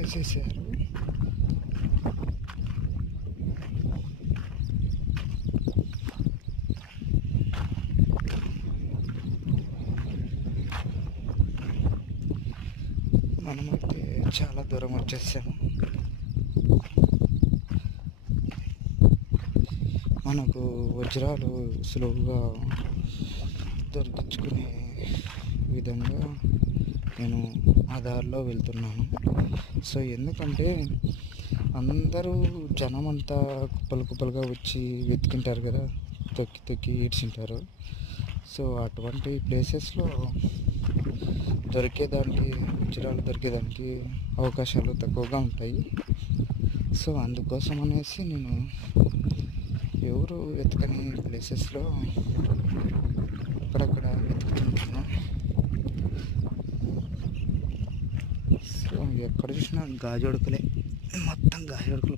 వేసేసారు. మనమైతే చాలా దూరం వచ్చేసాము. మనకు వజ్రాలు సులువుగా దొరికించుకునే విధంగా నేను ఆ దారిలో వెళ్తున్నాను. సో ఎందుకంటే అందరూ జనం అంతా కుప్పలు కుప్పలుగా వచ్చి వెతుకుంటారు కదా, తొక్కి తొక్కి ఈడ్చింటారు. సో అటువంటి ప్లేసెస్లో వజ్రాలు దొరికేదానికి అవకాశాలు తక్కువగా ఉంటాయి. సో అందుకోసం అనేసి నేను ఎవరు వెతకని ప్లేసెస్లో అక్కడక్కడ వెతుకుతుంటాను. సో ఎక్కడ చూసినా గాజుడుకులే, మొత్తం గాజుడుకులు